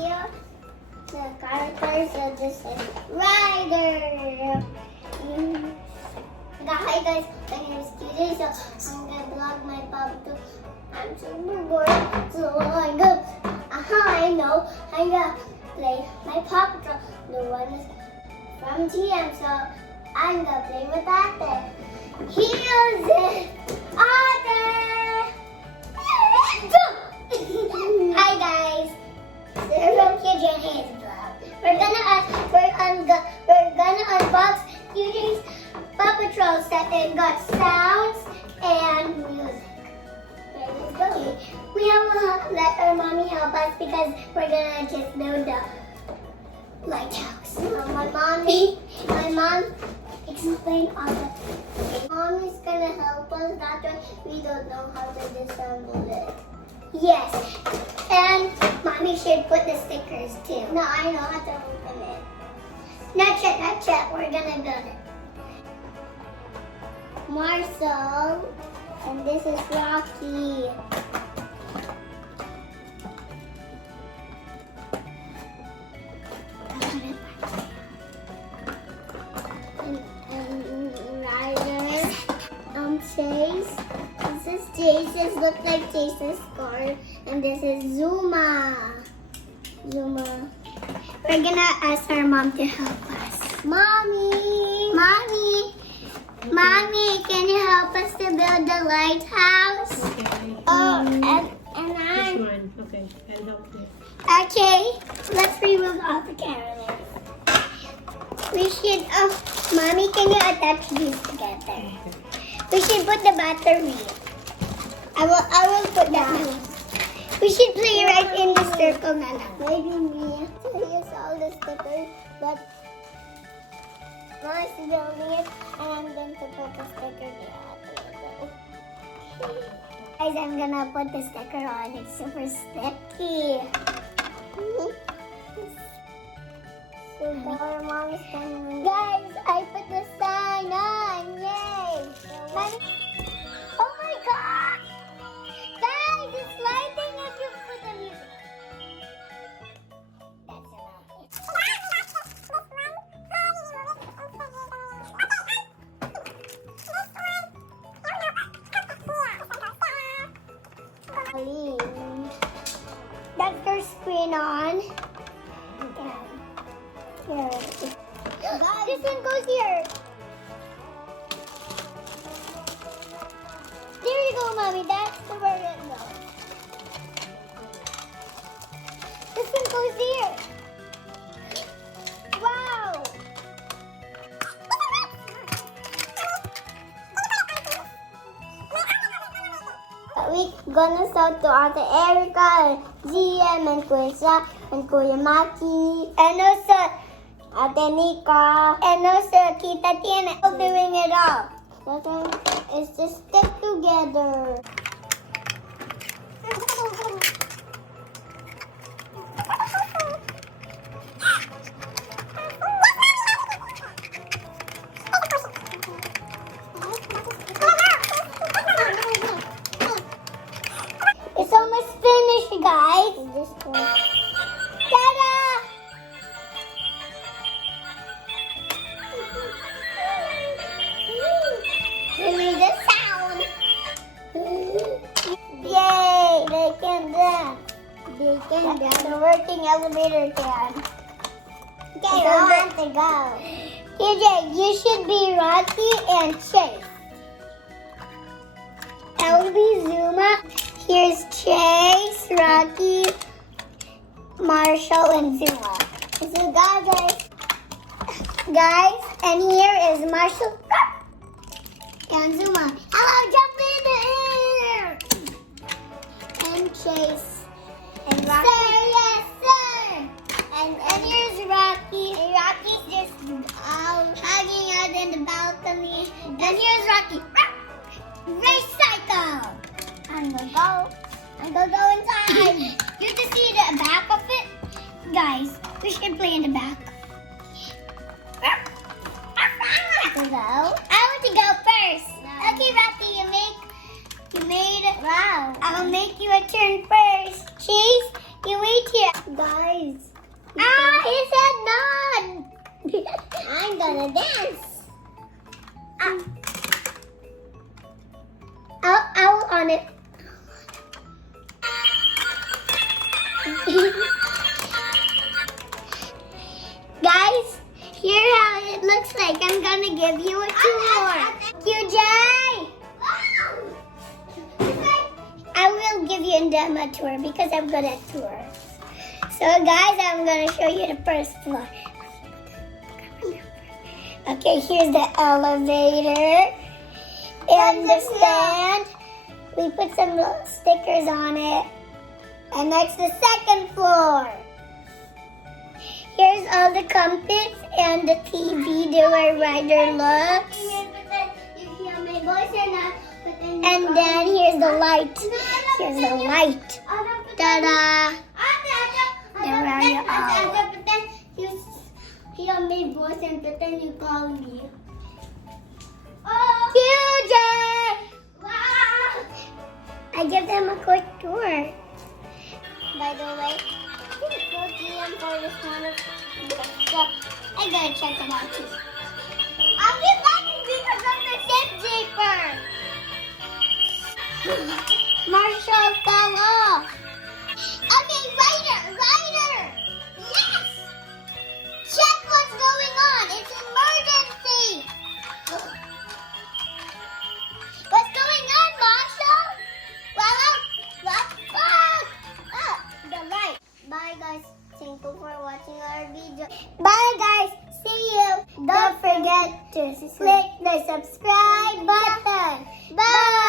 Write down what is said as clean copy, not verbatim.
here, the characters are just like Rider. Hi guys, my name is Kitty, so I'm gonna vlog my Paw Patrol. I'm super bored, so I know I'm gonna play my Paw Patrol. The one is from GM, so I'm gonna play with that. Here's it, Hi guys, we're from KJ and Haiz vlog. We're gonna unbox Kitty's Paw Patrol set. It got sounds and music. Let's go. We have to let our mommy help us because we're gonna just build the lighthouse. My mom explained all the. Mommy's gonna help us. That's why we don't know how to disassemble it. Yes, and mommy should put the stickers too. No, I know how to open it. Not yet. We're gonna build it. Marcel, and this is Rocky. And Ryder, Chase. This is Chase's, looks like Chase's car, and this is Zuma. We're gonna ask our mom to help us. Mommy, can you help us to build the lighthouse? Okay. And I. This one. Okay, I'll help you. Okay, let's remove all the cameras. We should. Mommy, can you attach these together? Okay. We should put the battery. I will put that one. We should play right in the circle, Nana. Maybe me. Here's all the stickers, but Mom's building it, and I'm going to put the sticker there. Okay. Guys, I'm gonna put the sticker on. It's super sticky. So our mom is coming. Guys, I put the sign on. Yay! Oh my God! Guys, it's lighting if you put the music. That's enough. That's their screen on. Here. This one goes here. There you go, Mommy. That's the where it goes. This one goes here. Wow. We're gonna shout to Ate Erica, and GM, and Kuya Sha, and Kuya Maki, and also Ate Nika, and also Tita Tina, doing it all. It's just stick together. It's almost finished, guys. Ta-da! Give me the sound. Yay! They can dance. The working elevator can. Okay, I want to go. TJ, you should be Rocky and Chase. I will be Zuma. Here's Chase, Rocky, Marshall, and Zuma. This is guys, and here is Marshall and Zuma. Hello, jump in the air! And Chase and Rocky. Sir, yes, sir. And here's Rocky. And Rocky's just hanging out in the balcony. And here's Rocky. Race cycle. I'm gonna go inside. You have to see the back of it. Guys, we should play in the back. Go. I want to go first. No. Okay, Rocky, you made it. Wow. I'll make you a turn first. Chase, You wait here. Guys. He said none. I'm gonna dance. I'll on it. Guys, here how it looks like. I'm gonna give you a tour. QJ! I will give you a demo tour because I'm good at tours. So guys, I'm gonna show you the first floor. Okay, here's the elevator and the stand. We put some little stickers on it. And that's the second floor. Here's all the compass and the TV the way Ryder looks. And then here's the light. Here's the light. Ta-da! There are you all. You hear my voice and then you call me. QJ! Wow! I give them a quick tour. By the way, go DM for this one. So I gotta check them out too. I'll be back because of the zip zipper. Marshall fell off. Okay, Ryder! Yes! Check what's going on. It's emergency. What's going on, Marshall? The light. Bye guys. Thank you for watching our video. Bye guys. See you. Don't forget to click the subscribe button. Bye.